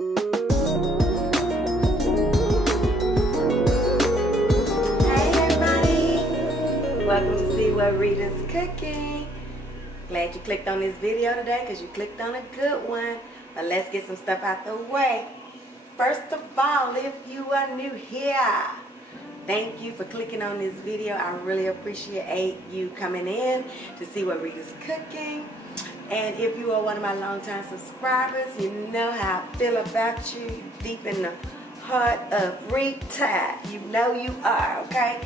Welcome to See What Rita's Cooking. Glad you clicked on this video today because you clicked on a good one. But let's get some stuff out the way. First of all, if you are new here, thank you for clicking on this video. I really appreciate you coming in to See What Rita's Cooking. And if you are one of my longtime subscribers, you know how I feel about you deep in the heart of Rita. You know you are, okay?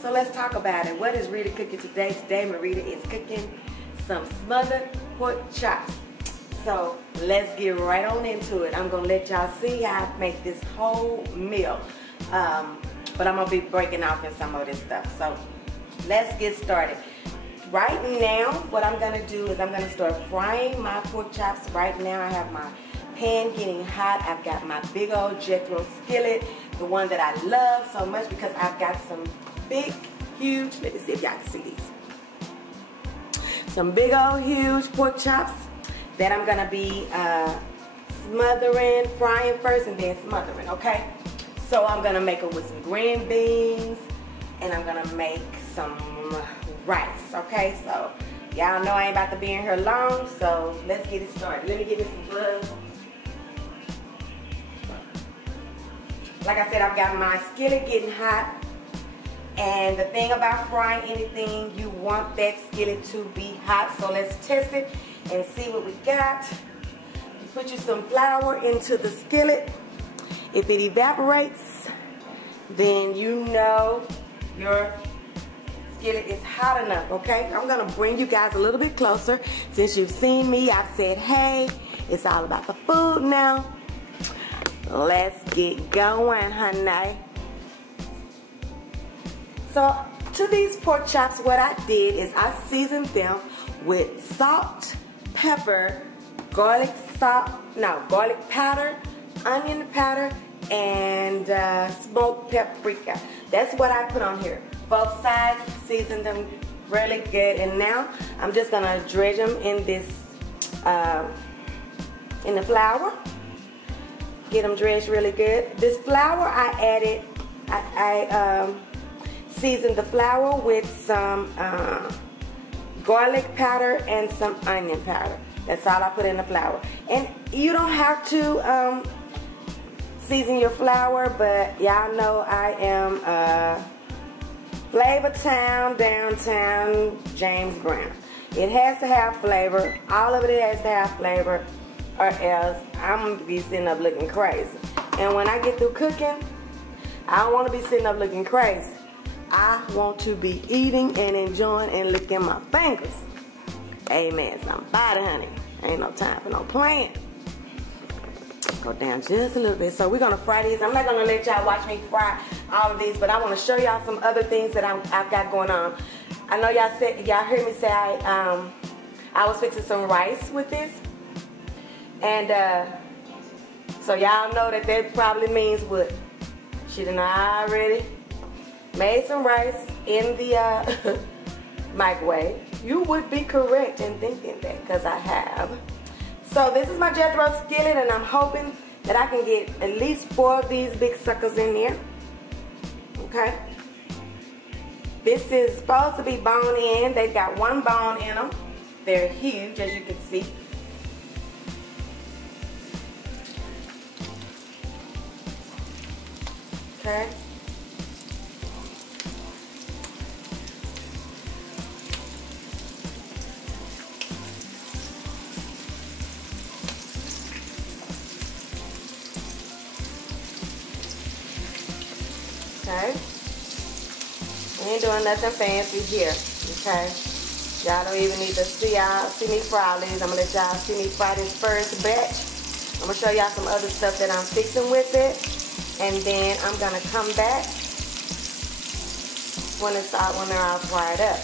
So let's talk about it. What is Rita cooking today? Today, Marita is cooking some smothered pork chops. So let's get right on into it. I'm going to let y'all see how I make this whole meal. But I'm going to be breaking off in some of this stuff. So let's get started. Right now, what I'm going to do is I'm going to start frying my pork chops. Right now, I have my pan getting hot. I've got my big old Jethro skillet, the one that I love so much because I've got some big, huge, let me see if y'all can see these. Some big old huge pork chops that I'm gonna be frying first and then smothering, okay? So I'm gonna make them with some green beans and I'm gonna make some rice, okay? So y'all know I ain't about to be in here long, so let's get it started. Let me get me some gloves. Like I said, I've got my skillet getting hot. And the thing about frying anything, you want that skillet to be hot. So let's test it and see what we got. You put you some flour into the skillet. If it evaporates, then you know your skillet is hot enough, okay? I'm gonna bring you guys a little bit closer. Since you've seen me, I've said, hey, it's all about the food now. Let's get going, honey. So to these pork chops, what I did is I seasoned them with salt, pepper, garlic powder, onion powder, and smoked paprika. That's what I put on here. Both sides, seasoned them really good. And now I'm just gonna dredge them in this, in the flour. Get them dredged really good. This flour I added, I seasoned the flour with some garlic powder and some onion powder. That's all I put in the flour. And you don't have to season your flour, but y'all know I am Flavor Town, downtown James Brown. It has to have flavor. All of it has to have flavor, or else I'm going to be sitting up looking crazy. And when I get through cooking, I don't want to be sitting up looking crazy. I want to be eating and enjoying and licking my fingers. Amen, somebody, honey. Ain't no time for no playing. Go down just a little bit. So we're going to fry these. I'm not going to let y'all watch me fry all of these, but I want to show y'all some other things that I've got going on. I know y'all heard me say I was fixing some rice with this. And so y'all know that probably means what? She done already made some rice in the microwave. You would be correct in thinking that, because I have. So this is my Jethro skillet, and I'm hoping that I can get at least 4 of these big suckers in there. Okay. This is supposed to be bone in. They've got 1 bone in them. They're huge, as you can see. Okay. Okay. We ain't doing nothing fancy here. Okay. Y'all don't even need to see me fry all these. I'm gonna let y'all see me fry this first batch. I'm gonna show y'all some other stuff that I'm fixing with it. And then I'm gonna come back when they're all fried up.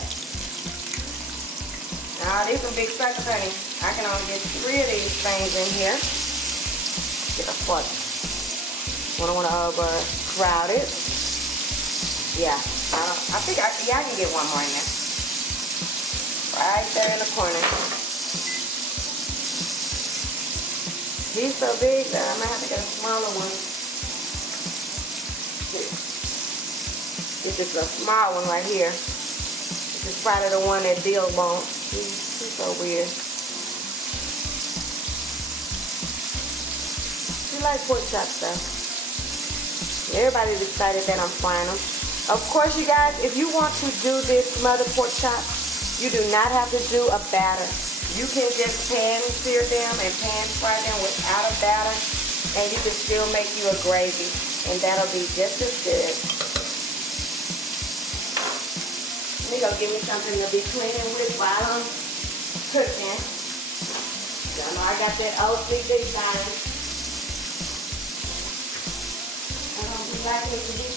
Now these are big suckers, honey. I can only get 3 of these things in here. Get a 4th. I don't want to overcrowd it. Yeah, I think I can get 1 more in there. Right there in the corner. He's so big that I might have to get a smaller one. This is a small one right here. This is probably the one that Bill wants. He's so weird. She likes pork chops though. Everybody's excited that I'm frying them. Of course, you guys, if you want to do this smothered pork chop, you do not have to do a batter. You can just pan sear them and pan fry them without a batter, and you can still make you a gravy, and that'll be just as good. Let me go give me something to be cleaning with while I'm cooking. Y'all know I got that OCD thing. I don't be liking it to be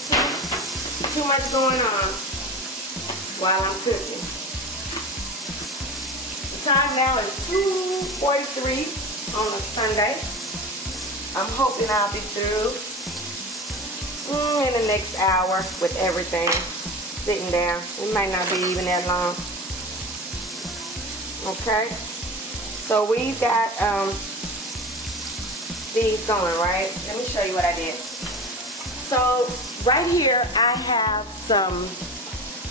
too much going on while I'm cooking. The time now is 2:43 on a Sunday. I'm hoping I'll be through in the next hour with everything. Sitting down. It might not be even that long. Okay. So we got these going, right? Let me show you what I did. So right here I have some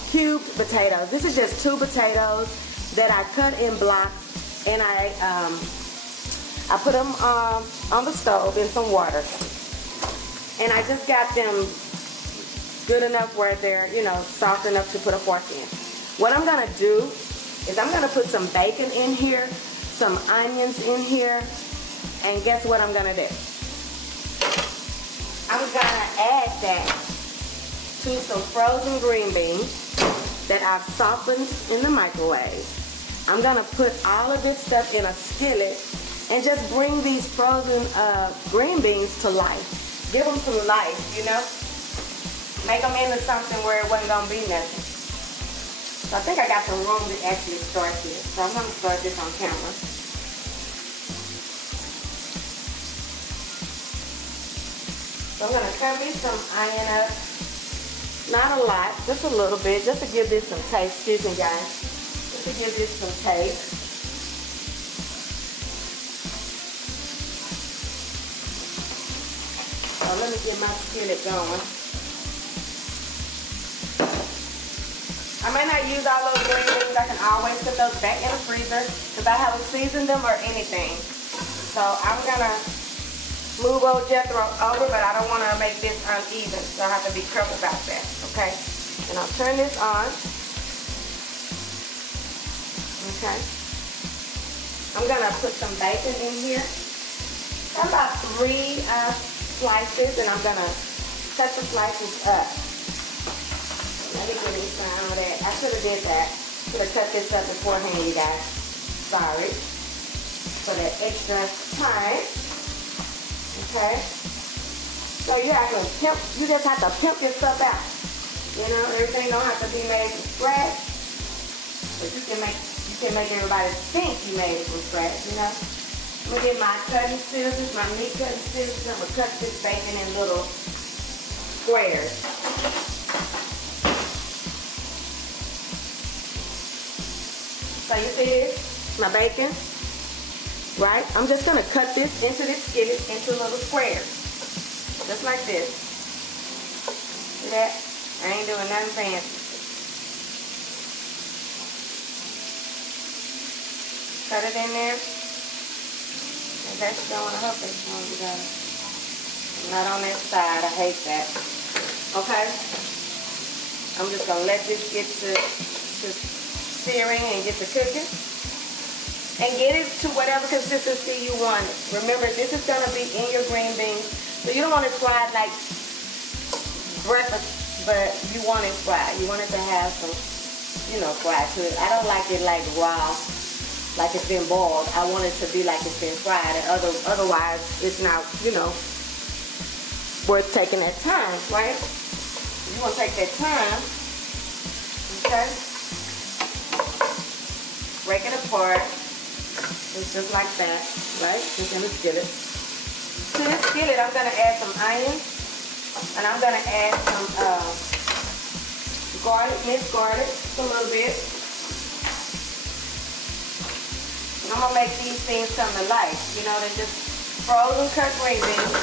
cubed potatoes. This is just 2 potatoes that I cut in blocks, and I put them on the stove in some water. And I just got them good enough where they're, you know, soft enough to put a fork in. What I'm gonna do is I'm gonna put some bacon in here, some onions in here, and guess what I'm gonna do? I'm gonna add that to some frozen green beans that I've softened in the microwave. I'm gonna put all of this stuff in a skillet and just bring these frozen green beans to life. Give them some life, you know? Make them into something where it wasn't gonna be nothing. So I think I got some room to actually start this. So I'm gonna start this on camera. So I'm gonna cut me some onion up. Not a lot, just a little bit, just to give this some taste. Excuse me, guys. Just to give this some taste. So let me get my skillet going. I may not use all those green beans. I can always put those back in the freezer because I haven't seasoned them or anything. So I'm gonna move old Jethro over, but I don't want to make this uneven, so I have to be careful about that, okay? And I'll turn this on. Okay. I'm gonna put some bacon in here. About 3 slices, and I'm gonna cut the slices up. Let me get me some of that. I should have did that. Should have cut this up beforehand, you guys. Sorry for that extra time. Okay. So you have to pimp. You just have to pimp your stuff out. You know, everything don't have to be made from scratch, but you can make everybody think you made it from scratch. You know. I'm gonna get my cutting scissors, my meat cutting scissors. I'm gonna cut this bacon in little squares. So you see this, my bacon, right? I'm just gonna cut this into this skillet into little squares, just like this. See that? I ain't doing nothing fancy. Cut it in there. And that's going to help it. I'm not on that side. I hate that. Okay? I'm just gonna let this get to searing and get to cooking, and get it to whatever consistency you want it. Remember, this is going to be in your green beans, so you don't want it fried like breakfast, but you want it fried. You want it to have some, you know, fried to it. I don't like it like raw, like it's been boiled. I want it to be like it's been fried, and otherwise it's not, you know, worth taking that time, right? You want to take that time, okay? Break it apart. It's just like that, right? Just in the skillet. To this skillet, I'm gonna add some onions, and I'm gonna add some garlic, minced garlic, just a little bit. And I'm gonna make these things come to life. You know, they just frozen cut green beans.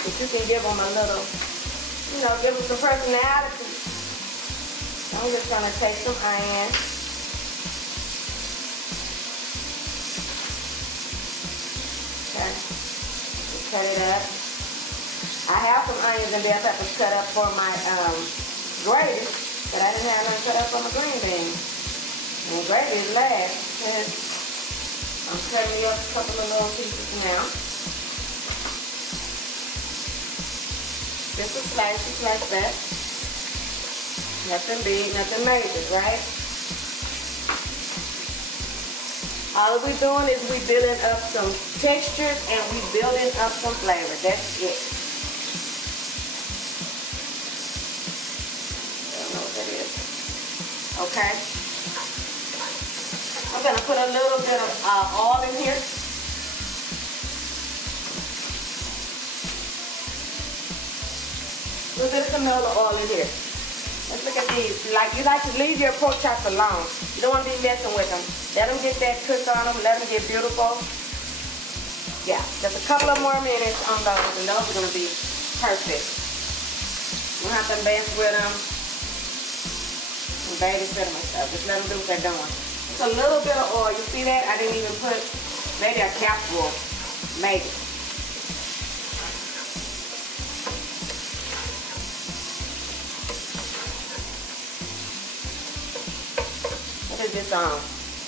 But you can give them a little, you know, give them some personality. I'm just gonna take some onions. Okay, just cut it up. I have some onions and bell peppers cut up for my gravy, but I didn't have none cut up for my green beans. And gravy is last. I'm cutting me up a couple of little pieces now. Just a slice like that. Nothing big, nothing major, right? All we're doing is we building up some textures and we building up some flavor. That's it. I don't know what that is. Okay. I'm gonna put a little bit of oil in here. A little bit of canola oil in here. Let's look at these. You like to leave your pork chops alone. You don't want to be messing with them. Let them get that cook on them. Let them get beautiful. Yeah, just a couple of more minutes on those, and those are going to be perfect. You don't have to mess with them and babysit them and stuff. Just let them do what they're doing. It's a little bit of oil. You see that? I didn't even put maybe a capful. Maybe. This on.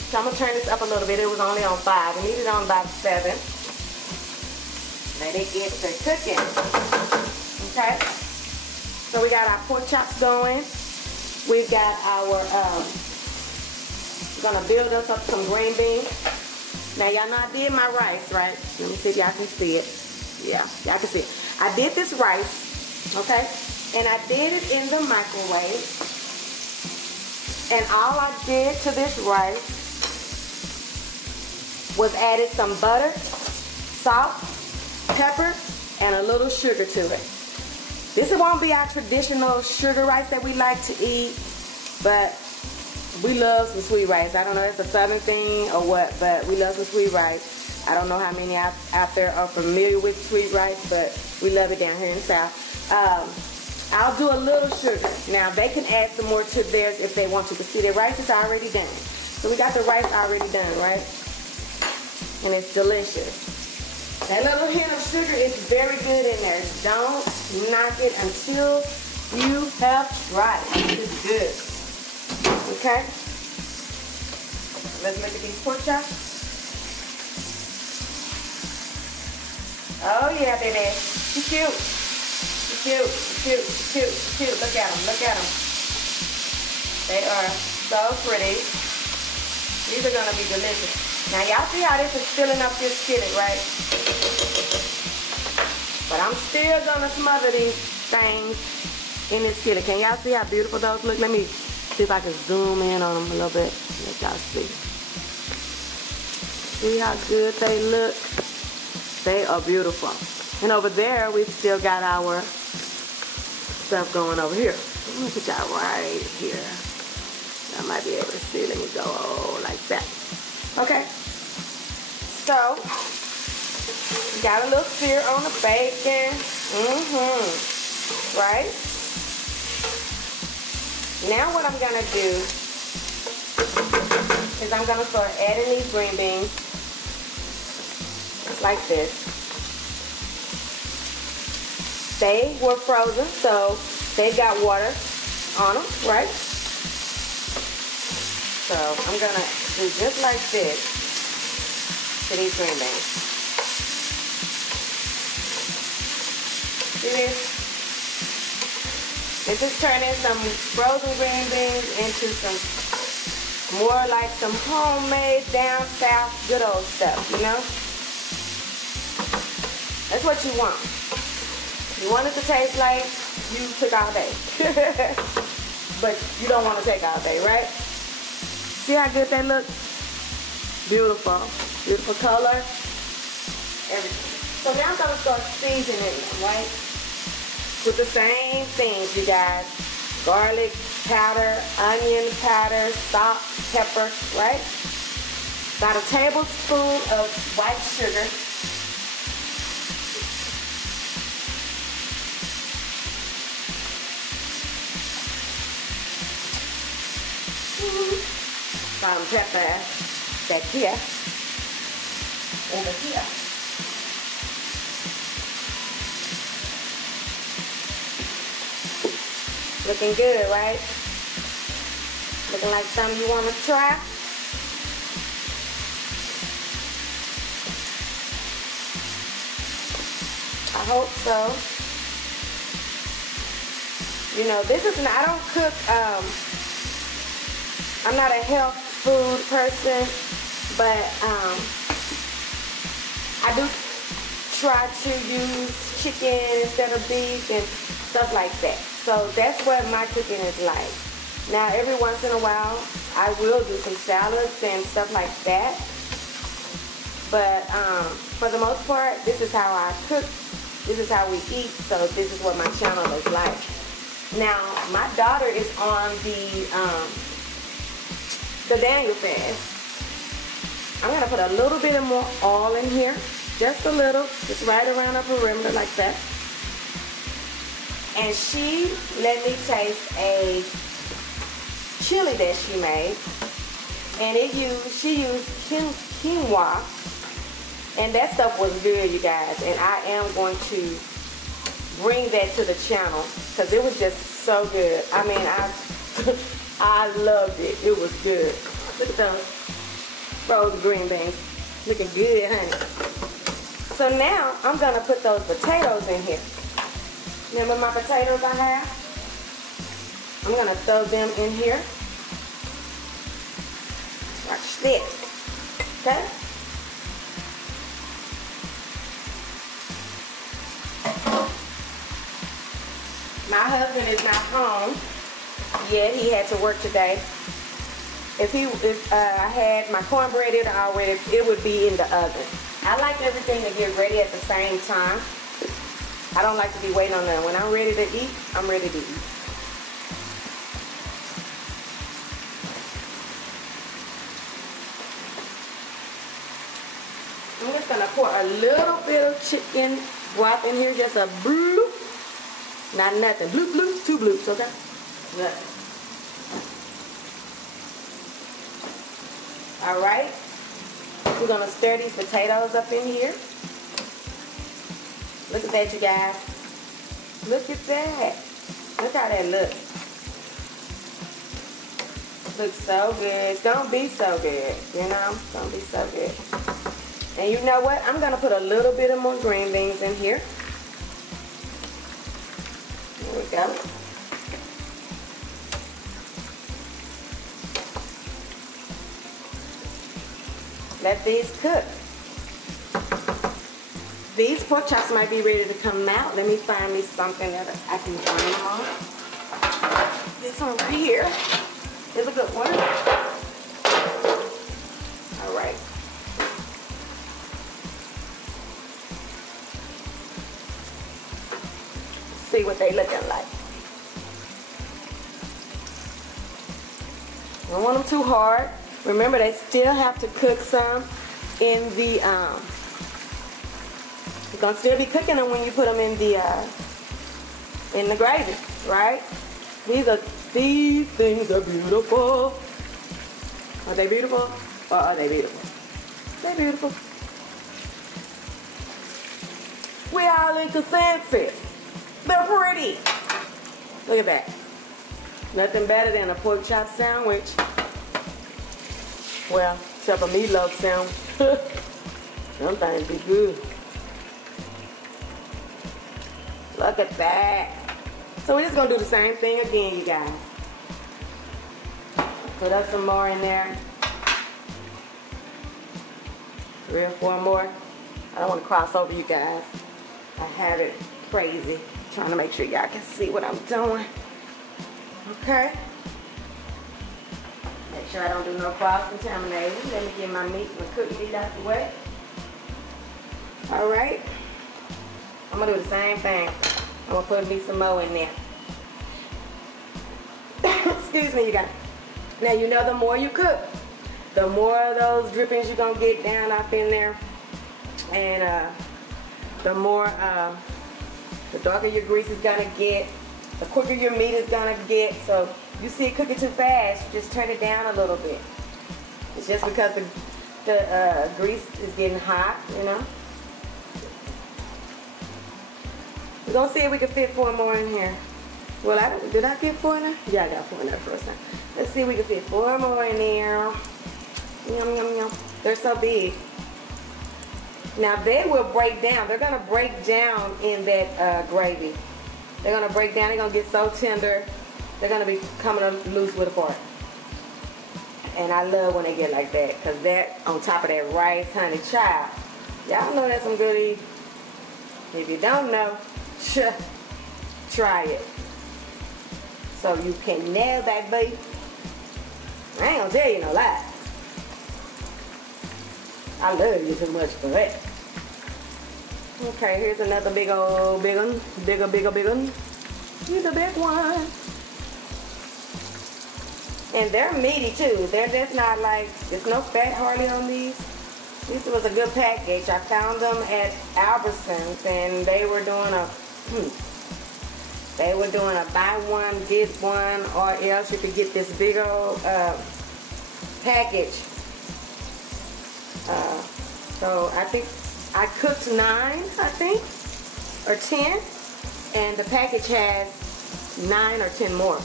So I'm gonna turn this up a little bit. It was only on 5. I need it on about 7. Let it get to cooking. Okay. So we got our pork chops going. We got our we're gonna build us up some green beans. Now y'all know I did my rice, right? Let me see if y'all can see it. Yeah, y'all can see it. I did this rice, okay, and I did it in the microwave. And all I did to this rice was added some butter, salt, pepper, and a little sugar to it. This won't be our traditional sugar rice that we like to eat, but we love some sweet rice. I don't know if it's a southern thing or what, but we love some sweet rice. I don't know how many out there are familiar with sweet rice, but we love it down here in the South. I'll do a little sugar. Now, they can add some more to theirs if they want to. But see, the rice is already done. So we got the rice already done, right? And it's delicious. That little hint of sugar is very good in there. Don't knock it until you have tried it. It's good. Okay? Let's look at these pork chops. Oh, yeah, baby. She's cute. Cute, cute, cute, cute. Look at them, look at them. They are so pretty. These are going to be delicious. Now, y'all see how this is filling up this skillet, right? But I'm still going to smother these things in this skillet. Can y'all see how beautiful those look? Let me see if I can zoom in on them a little bit. Let y'all see. See how good they look? They are beautiful. And over there, we've still got our stuff going over here. I'm gonna put y'all right here. I might be able to see. Let me go like that. Okay. So, got a little sear on the bacon. Right? Now what I'm gonna do is I'm gonna start adding these green beans. Just like this. They were frozen, so they got water on them, right? So I'm gonna do just like this to these green beans. See this? This is turning some frozen green beans into some more like some homemade down south good old stuff, you know? That's what you want. You want it to taste like you took all day. But you don't want to take all day, right? See how good that looks? Beautiful. Beautiful color. Everything. So now I'm going to start seasoning them, right? With the same things, you guys. Garlic powder, onion powder, salt, pepper, right? About a tablespoon of white sugar. Some pepper back here. Over here. Looking good, right? Looking like something you want to try? I hope so. You know, this is, I don't cook, I'm not a health food person, but I do try to use chicken instead of beef and stuff like that. So that's what my cooking is like. Now, every once in a while, I will do some salads and stuff like that. But for the most part, this is how I cook. This is how we eat. So this is what my channel is like. Now, my daughter is on the Daniel fast. I'm gonna put a little bit more oil in here, just a little, just right around the perimeter like that. And she let me taste a chili that she made, and she used quinoa, and that stuff was good, you guys. And I am going to bring that to the channel because it was just so good. I mean, I loved it. It was good. Look at those frozen green beans, looking good, honey. So now I'm gonna put those potatoes in here. Remember my potatoes I have? I'm gonna throw them in here. Watch this, okay? My husband is not home yet. He had to work today. If I had my cornbread, it would be in the oven. I like everything to get ready at the same time. I don't like to be waiting on them. When I'm ready to eat, I'm ready to eat. I'm just gonna pour a little bit of chicken broth in here, just a bloop. Not nothing. Bloop, bloop, 2 bloops, okay? Nothing. All right. We're gonna stir these potatoes up in here. Look at that, you guys. Look at that. Look how that looks. Looks so good. It's gonna be so good, you know? It's gonna be so good. And you know what? I'm gonna put a little bit of more green beans in here. There we go. Let these cook. These pork chops might be ready to come out. Let me find me something that I can join them on. This one right here is a good one. All right. See what they looking like. Don't want them too hard. Remember, they still have to cook some in the you're gonna still be cooking them when you put them in the gravy, right? These things are beautiful. Are they beautiful? Or are they beautiful? They're beautiful. We all in consensus. They're pretty. Look at that. Nothing better than a pork chop sandwich. Well, except a meatloaf sandwich. Them things be good. Look at that. So we're just gonna do the same thing again, you guys. Put up some more in there. 3 or 4 more. I don't want to cross over you guys. I have it crazy. Trying to make sure y'all can see what I'm doing. Okay. Make sure I don't do no cross-contamination. Let me get my meat, my cooked meat out the way. All right. I'm gonna do the same thing. I'm gonna put me some more in there. Excuse me, you guys. Now you know the more you cook, the more of those drippings you're gonna get down up in there, and the more, the darker your grease is gonna get, the quicker your meat is gonna get. So you see it cooking too fast, just turn it down a little bit. It's just because the grease is getting hot, you know. We're gonna see if we can fit 4 more in here. Well, did I get 4 in there? Yeah, I got 4 in there first time. Let's see if we can fit 4 more in there. Yum, yum, yum. They're so big. Now they will break down. They're gonna break down in that gravy. They're gonna break down. They're gonna get so tender. They're gonna be coming loose with a fork. And I love when they get like that, because that on top of that rice, honey, child. Y'all know that's some good eating. If you don't know, try it. So you can nail that beef. I ain't gonna tell you no lie. I love you too much for that. Okay, here's another big old, big one. Bigger, bigger, bigger one. Here's a big one. And they're meaty too. They're just not like, there's no fat hardly on these. This was a good package. I found them at Albertsons, and they were doing a buy one, get one, or else you could get this big old package. So I think I cooked 9, I think, or 10, and the package has 9 or 10 more.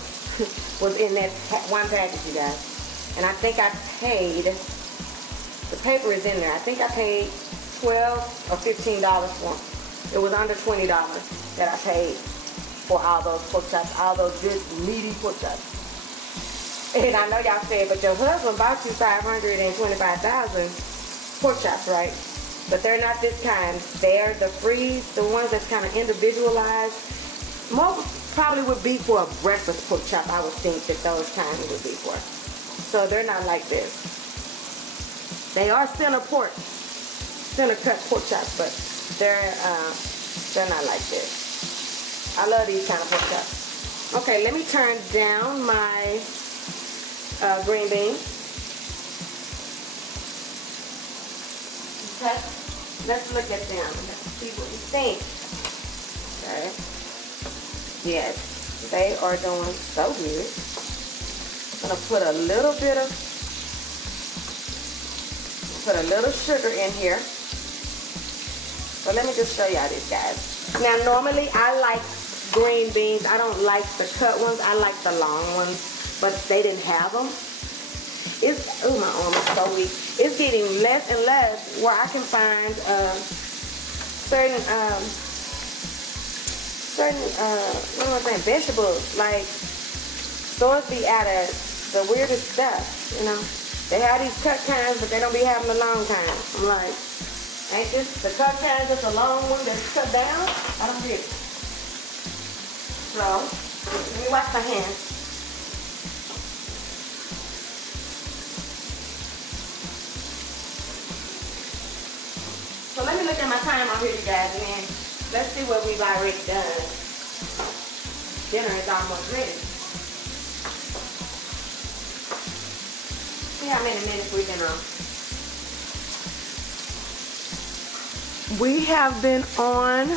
Was in that one package, you guys. And I think I paid, the paper is in there, I think I paid $12 or $15 for them. It was under $20 that I paid for all those pork chops, all those good meaty pork chops. And I know y'all said, but your husband bought you 525,000 pork chops, right? But they're not this kind. They're the freeze, the ones that's kind of individualized. Most probably would be for a breakfast pork chop. I would think that those kinds would be for. So they're not like this. They are center cut pork chops, but they're not like this. I love these kind of pork chops. Okay, let me turn down my green beans. Okay, let's look at them. Let's see what we think. Okay. Yes, they are doing so good. I'm gonna put a little sugar in here. So let me just show y'all this, guys. Now normally I like green beans. I don't like the cut ones. I like the long ones, but they didn't have them. Oh, my arm is so weak. It's getting less and less where I can find certain vegetables. Like, stores be out of the weirdest stuff, you know. They have these cut kinds, but they don't be having the long kinds. I'm like, ain't this the cut kind just a long one that's cut down? I don't get it. So, let me wash my hands. So let me look at my time on here, you guys, and then let's see what we've already done. Dinner is almost ready. See how many minutes we've been on. We have been on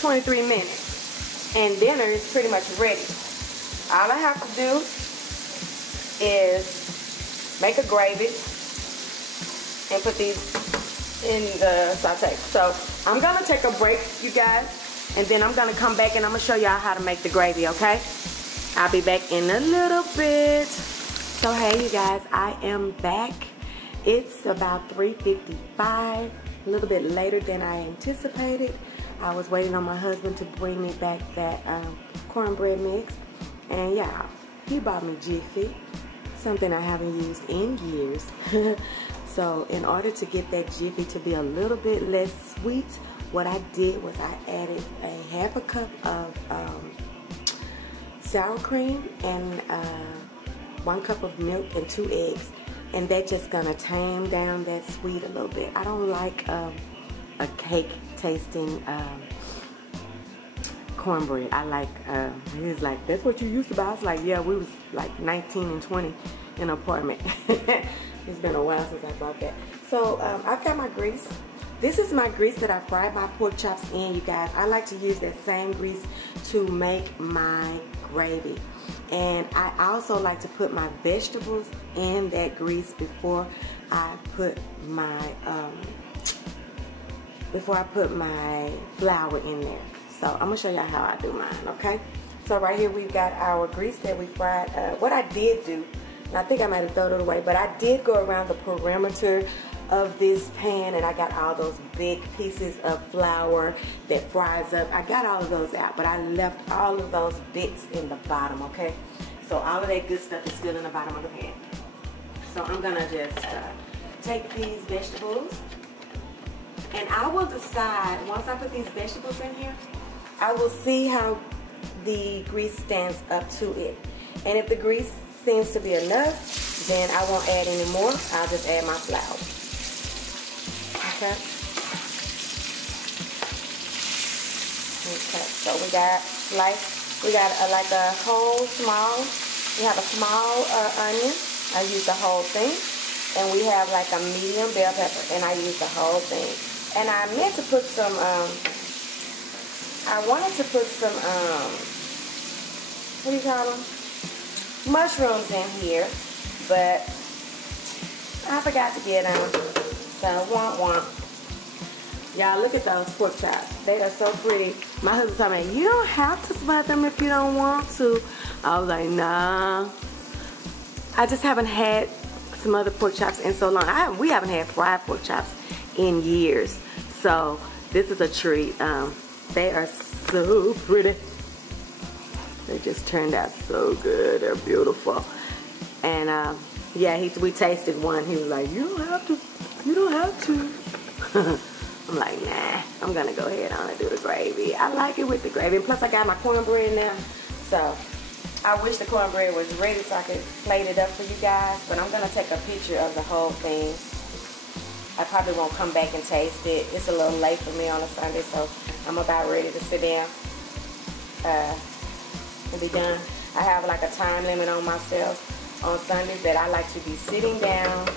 23 minutes, and dinner is pretty much ready. All I have to do is make a gravy and put these in the saute. So I'm gonna take a break, you guys, and then I'm gonna come back and I'm gonna show y'all how to make the gravy, okay? I'll be back in a little bit. So hey, you guys, I am back. It's about 3:55, a little bit later than I anticipated. I was waiting on my husband to bring me back that cornbread mix, and yeah, he bought me Jiffy, something I haven't used in years. So in order to get that Jiffy to be a little bit less sweet, what I did was I added a half a cup of sour cream and 1 cup of milk and 2 eggs. And that's just gonna tame down that sweet a little bit. I don't like a cake tasting cornbread. I like, he was like, that's what you used to buy. I was like, yeah, we was like 19 and 20 in an apartment. It's been a while since I bought that. So I've got my grease. This is my grease that I fried my pork chops in, you guys. I like to use that same grease to make my gravy. And I also like to put my vegetables in that grease before I put my flour in there. So I'm gonna show y'all how I do mine, okay? So right here we've got our grease that we fried. What I did do, and I think I might have thrown it away, but I did go around the perimeter of this pan and I got all those big pieces of flour that fries up. I got all of those out, but I left all of those bits in the bottom, okay? So all of that good stuff is still in the bottom of the pan. So I'm gonna just take these vegetables, and I will decide, once I put these vegetables in here, I will see how the grease stands up to it. And if the grease seems to be enough, then I won't add any more. I'll just add my flour. Okay. Okay, so we got like a whole small, we have a small onion. I use the whole thing. And we have like a medium bell pepper, and I use the whole thing. And I meant to put some, I wanted to put some, what do you call them? Mushrooms in here, but I forgot to get them. So, womp. Y'all, look at those pork chops. They are so pretty. My husband told me, you don't have to smother them if you don't want to. I was like, nah. I just haven't had smothered pork chops in so long. We haven't had fried pork chops in years. So, this is a treat. They are so pretty. They just turned out so good. They're beautiful. And yeah, we tasted one. He was like, you don't have to. I'm like, nah, I'm gonna go ahead on and do the gravy. I like it with the gravy. And plus I got my cornbread now. So I wish the cornbread was ready so I could plate it up for you guys. But I'm gonna take a picture of the whole thing. I probably won't come back and taste it. It's a little late for me on a Sunday, so I'm about ready to sit down and be done. I have like a time limit on myself on Sundays that I like to be sitting down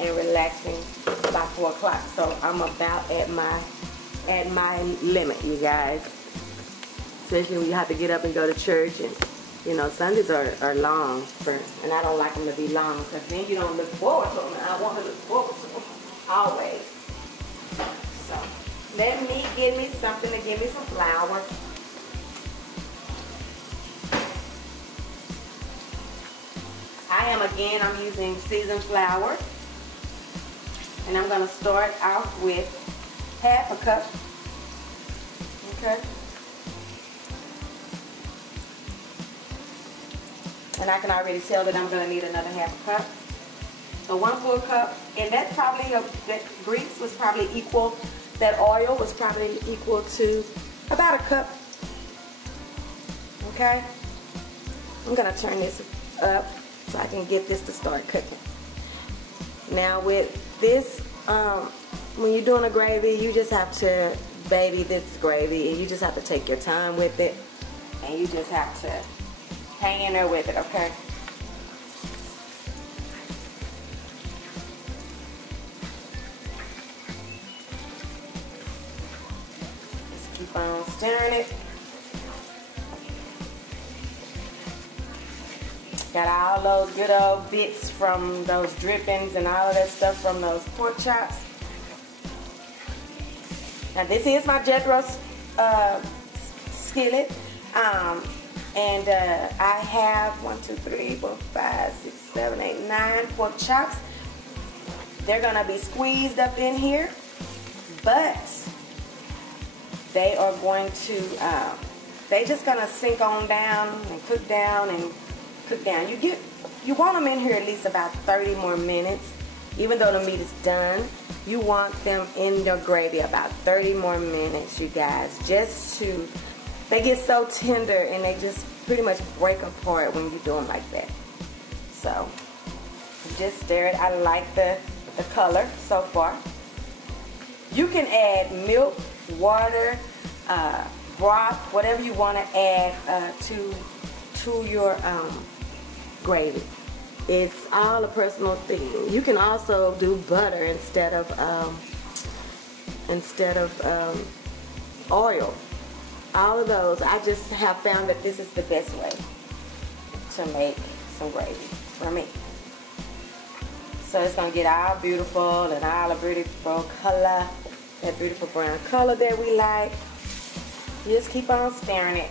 and relaxing by 4 o'clock. So I'm about at my limit, you guys. Especially when you have to get up and go to church, and you know, Sundays are long and I don't like them to be long because then you don't look forward to them. And I want to look forward to them always. So let me get me something to give me some flour. I'm using seasoned flour. And I'm going to start off with half a cup. Okay. And I can already tell that I'm going to need another half a cup. So 1 full cup. And that's probably, that grease was probably equal, that oil was probably equal to about a cup. Okay. I'm going to turn this up so I can get this to start cooking. Now with this, when you're doing a gravy, you just have to baby this gravy, and you just have to take your time with it, and you just have to hang in there with it, okay? Just keep on stirring it. Got all those good old bits from those drippings and all of that stuff from those pork chops. Now this is my Jedros skillet. And I have 1, 2, 3, 4, 5, 6, 7, 8, 9 pork chops. They're gonna be squeezed up in here, but they are going to, they just gonna sink on down and cook down and cook down. You want them in here at least about 30 more minutes. Even though the meat is done, you want them in the gravy about 30 more minutes, you guys, just to, they get so tender and they just pretty much break apart when you do them like that. So just stir it. I like the color so far. You can add milk, water, broth, whatever you want to add to your gravy. It's all a personal thing. You can also do butter instead of oil. All of those, I just have found that this is the best way to make some gravy for me. So it's gonna get all beautiful and all a beautiful color, that beautiful brown color that we like. Just keep on stirring it.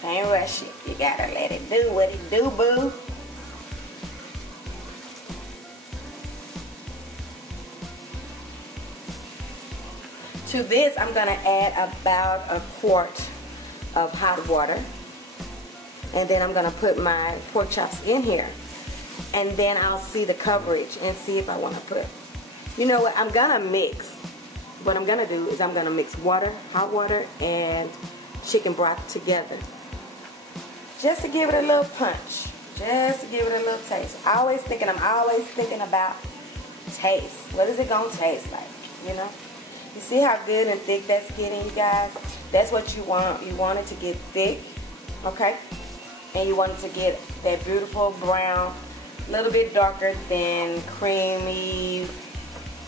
Can't rush it. You gotta let it do what it do, boo. To this, I'm gonna add about a quart of hot water. And then I'm gonna put my pork chops in here. And then I'll see the coverage and see if I wanna put, you know what, I'm gonna mix. What I'm gonna do is I'm gonna mix water, hot water, and chicken broth together. Just to give it a little punch. Just to give it a little taste. I'm always thinking about taste. What is it gonna taste like, you know? You see how good and thick that's getting, you guys? That's what you want. You want it to get thick, okay? And you want it to get that beautiful brown, a little bit darker than creamy.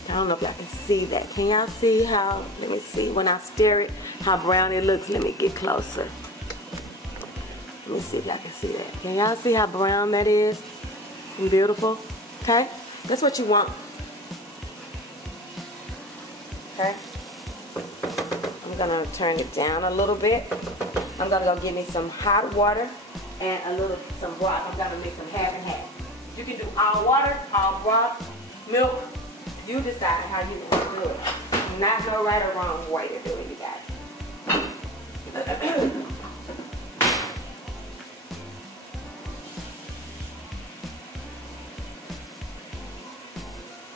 I don't know if y'all can see that. Can y'all see how, let me see, when I stir it, how brown it looks? Let me get closer. Let me see if y'all can see that. Can y'all see how brown that is? And beautiful, okay? That's what you want. Okay, I'm gonna turn it down a little bit. I'm gonna go get me some hot water and some broth. I'm gonna mix them half and half. You can do all water, all broth, milk. You decide how you want to do it. Not no right or wrong way to do it, you guys.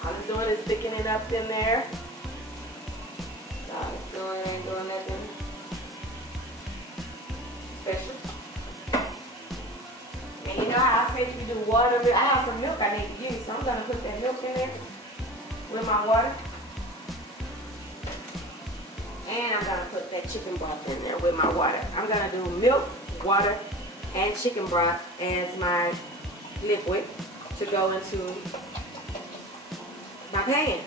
All I'm doing is sticking it up in there. Ain't doing nothing special. And you know how I said you do water, I have some milk I need to use, so I'm going to put that milk in there with my water. And I'm going to put that chicken broth in there with my water. I'm going to do milk, water, and chicken broth as my liquid to go into my pan.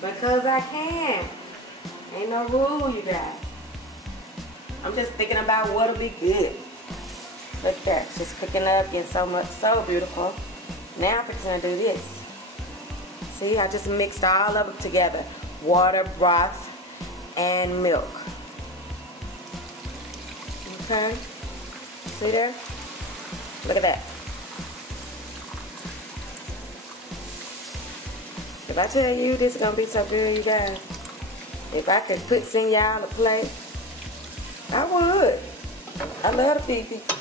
Because I can. Ain't no rule, you guys. I'm just thinking about what'll be good. Look at that. Just cooking up, getting so beautiful. Now I'm going to do this. See, I just mixed all of them together. Water, broth, and milk. Okay. See there? Look at that. If I tell you this is going to be so good, you guys, if I could send y'all a plate, I would. I love the feed people.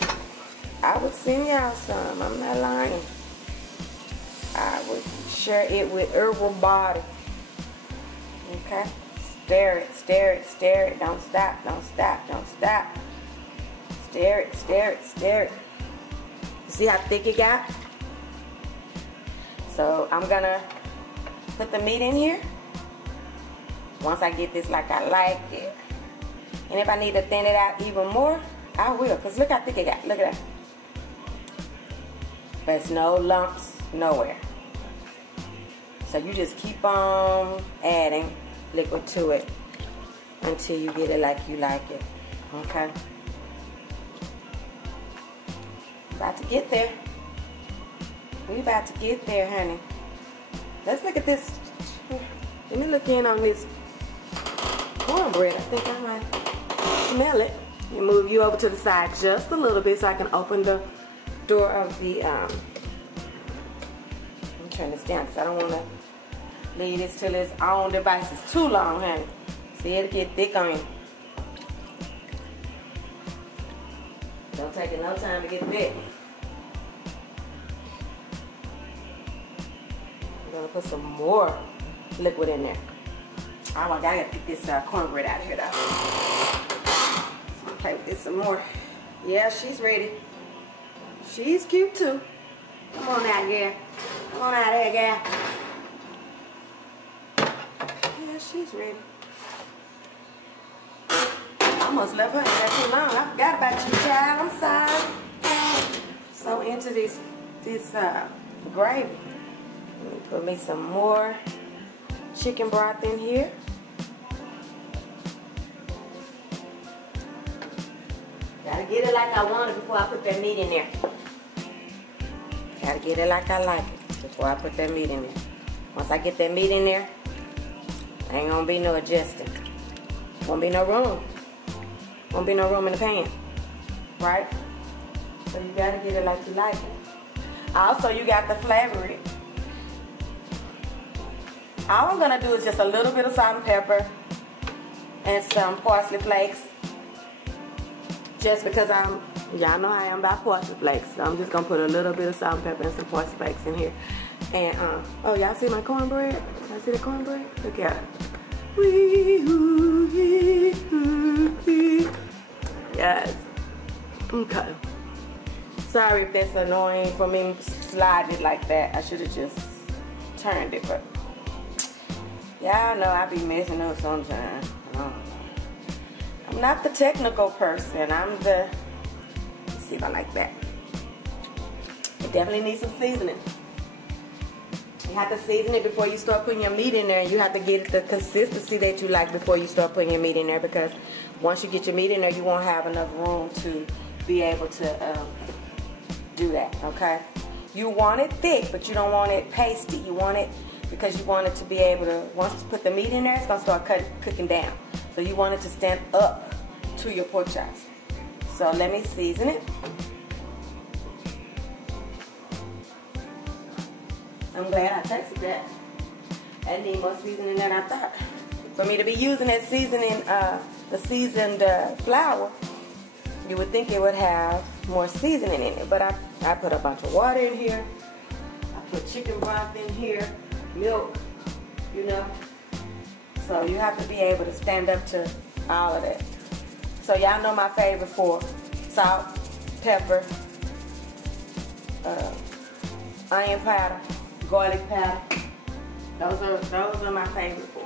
I would send y'all some. I'm not lying. I would share it with everybody. Okay? Stir it, stir it, stir it. Don't stop, don't stop, don't stop. Stir it, stir it, stir it. See how thick it got? So I'm going to put the meat in here. Once I get this like I like it. And if I need to thin it out even more, I will. Because look how thick it got. Look at that. There's no lumps nowhere. So you just keep on adding liquid to it until you get it like you like it. Okay? About to get there. We about to get there, honey. Let's look at this. Let me look in on this cornbread. I think I might smell it. Let me move you over to the side just a little bit so I can open the door of the, let me turn this down because I don't want to leave this till its own device is too long, honey. See, it'll get thick on you. Don't take it no time to get thick. I'm going to put some more liquid in there. Oh my God, I got to get this cornbread out of here though. So play with this some more. Yeah, she's ready. She's cute too. Come on out, girl. Come on out here, girl. Yeah, she's ready. I almost left her in there too long. I forgot about you, child. I'm sorry. So into this gravy. Let me put me some more chicken broth in here. Gotta get it like I want it before I put that meat in there. Gotta get it like I like it before I put that meat in there. Once I get that meat in there, ain't gonna be no adjusting. Won't be no room. Won't be no room in the pan. Right? So you gotta get it like you like it. Also, you got to flavor it. All I'm gonna do is just a little bit of salt and pepper and some parsley flakes. Just because y'all know I am about parsley flakes. So I'm just gonna put a little bit of salt and pepper and some parsley flakes in here. And, oh, y'all see my cornbread? Y'all see the cornbread? Look at it. Yes. Okay. Sorry if that's annoying for me slide it like that. I should have just turned it, but y'all know I be messing up sometimes. I'm not the technical person. I'm the, let's see if I like that. It definitely needs some seasoning. You have to season it before you start putting your meat in there, and you have to get the consistency that you like before you start putting your meat in there, because once you get your meat in there, you won't have enough room to be able to do that, okay? You want it thick, but you don't want it pasty. You want it because you want it to be able to, once you put the meat in there, it's going to start cooking down. So you want it to stand up to your pork chops. So let me season it. I'm glad I tasted that. I need more seasoning than I thought. For me to be using that seasoning, the seasoned flour, you would think it would have more seasoning in it. But I put a bunch of water in here. I put chicken broth in here, milk, you know. So you have to be able to stand up to all of that. So y'all know my favorite for salt, pepper, onion powder, garlic powder. Those are my favorite for.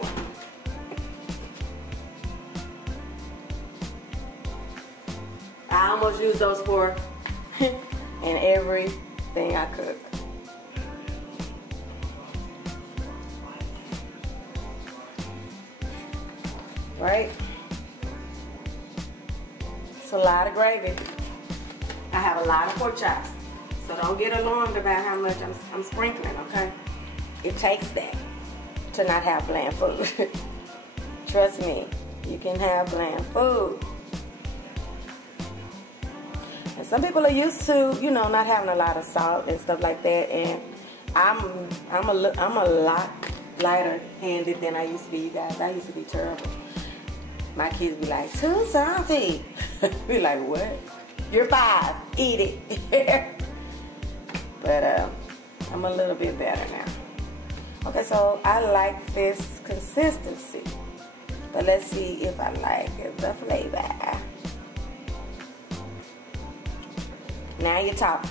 I almost use those for in everything I cook. Right? It's a lot of gravy. I have a lot of pork chops. So don't get alarmed about how much I'm sprinkling, okay? It takes that to not have bland food. Trust me, you can have bland food. And some people are used to, you know, not having a lot of salt and stuff like that. And I'm a lot lighter handed than I used to be, you guys. I used to be terrible. My kids be like, too salty. Be like, what? You're 5. Eat it. But I'm a little bit better now. Okay, so I like this consistency. But let's see if I like the flavor. Now you're talking.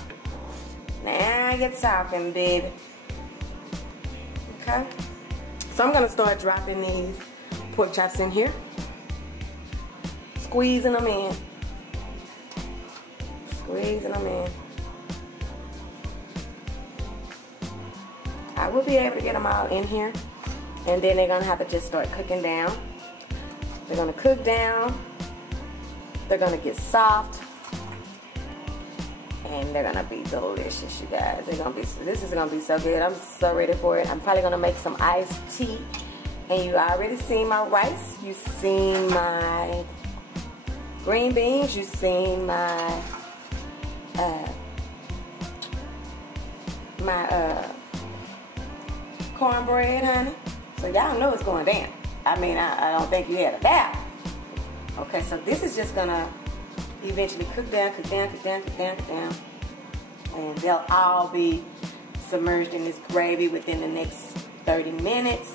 Now you're talking, baby. Okay? So I'm going to start dropping these pork chops in here. Squeezing them in. Squeezing them in. I will be able to get them all in here. And then they're going to have to just start cooking down. They're going to cook down. They're going to get soft. And they're going to be delicious, you guys. They're gonna be, this is going to be so good. I'm so ready for it. I'm probably going to make some iced tea. And you already seen my rice. You've seen my green beans. You've seen my cornbread, honey. So y'all know it's going down. I mean, I don't think you had a doubt. Okay, so this is just gonna eventually cook down, cook down, cook down, cook down, cook down. And they'll all be submerged in this gravy within the next 30 minutes.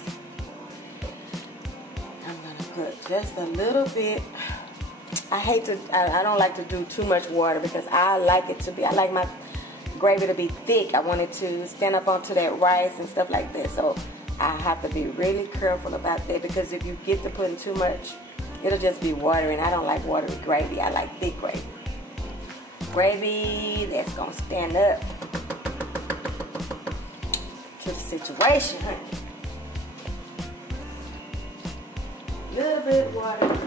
I'm gonna put just a little bit. I don't like to do too much water because I like it to be, I like my gravy to be thick. I want it to stand up onto that rice and stuff like that. So I have to be really careful about that, because if you get to putting too much, it'll just be watery, and I don't like watery gravy. I like thick gravy. Gravy that's gonna stand up to the situation, honey. Little bit of water.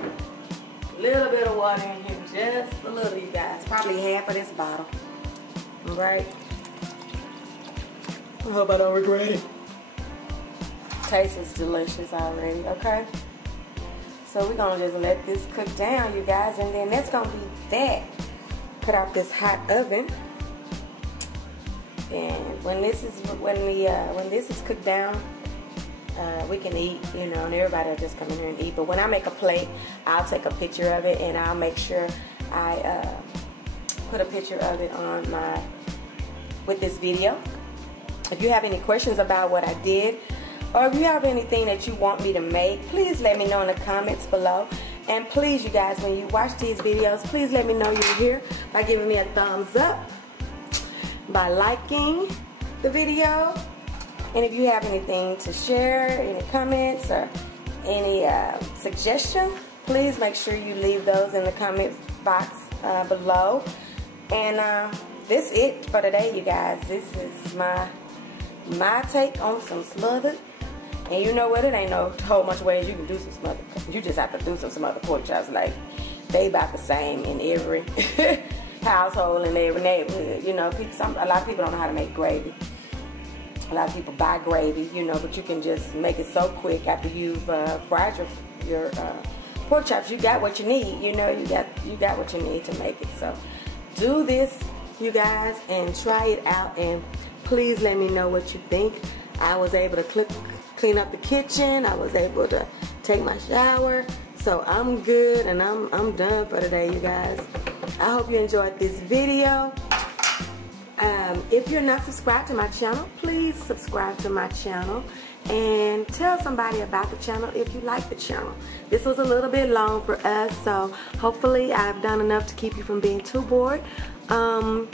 Little bit of water in here, just a little, you guys. Probably half of this bottle. Alright? I hope I don't regret it. Tastes delicious already, okay? So we're gonna just let this cook down, you guys, and then that's gonna be that. Put out this hot oven. And when this is cooked down, we can eat, you know, and everybody will just come in here and eat. But when I make a plate, I'll take a picture of it, and I'll make sure I put a picture of it on with this video. If you have any questions about what I did, or if you have anything that you want me to make, please let me know in the comments below. And please, you guys, when you watch these videos, please let me know you're here by giving me a thumbs up, by liking the video. And if you have anything to share, any comments or any suggestions, please make sure you leave those in the comment box below. And this is it for today, you guys. This is my take on some smothered. And you know what? It ain't no whole much ways you can do some smothered. You just have to do some smothered pork chops. Like, they about the same in every household, in every neighborhood. You know, a lot of people don't know how to make gravy. A lot of people buy gravy, you know, but you can just make it so quick after you've fried your pork chops. You got what you need, you know. You got what you need to make it. So do this, you guys, and try it out. And please let me know what you think. I was able to clean up the kitchen. I was able to take my shower. So I'm good, and I'm done for today, you guys. I hope you enjoyed this video. If you're not subscribed to my channel, please subscribe to my channel and tell somebody about the channel if you like the channel. This was a little bit long for us, so hopefully I've done enough to keep you from being too bored. And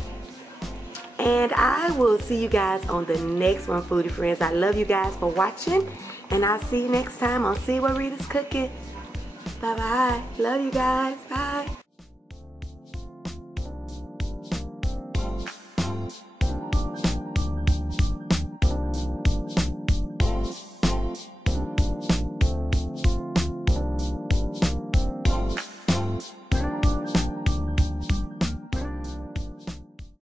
I will see you guys on the next one, Foodie Friends. I love you guys for watching, and I'll see you next time on See What Rita's Cooking. Bye-bye. Love you guys. Bye.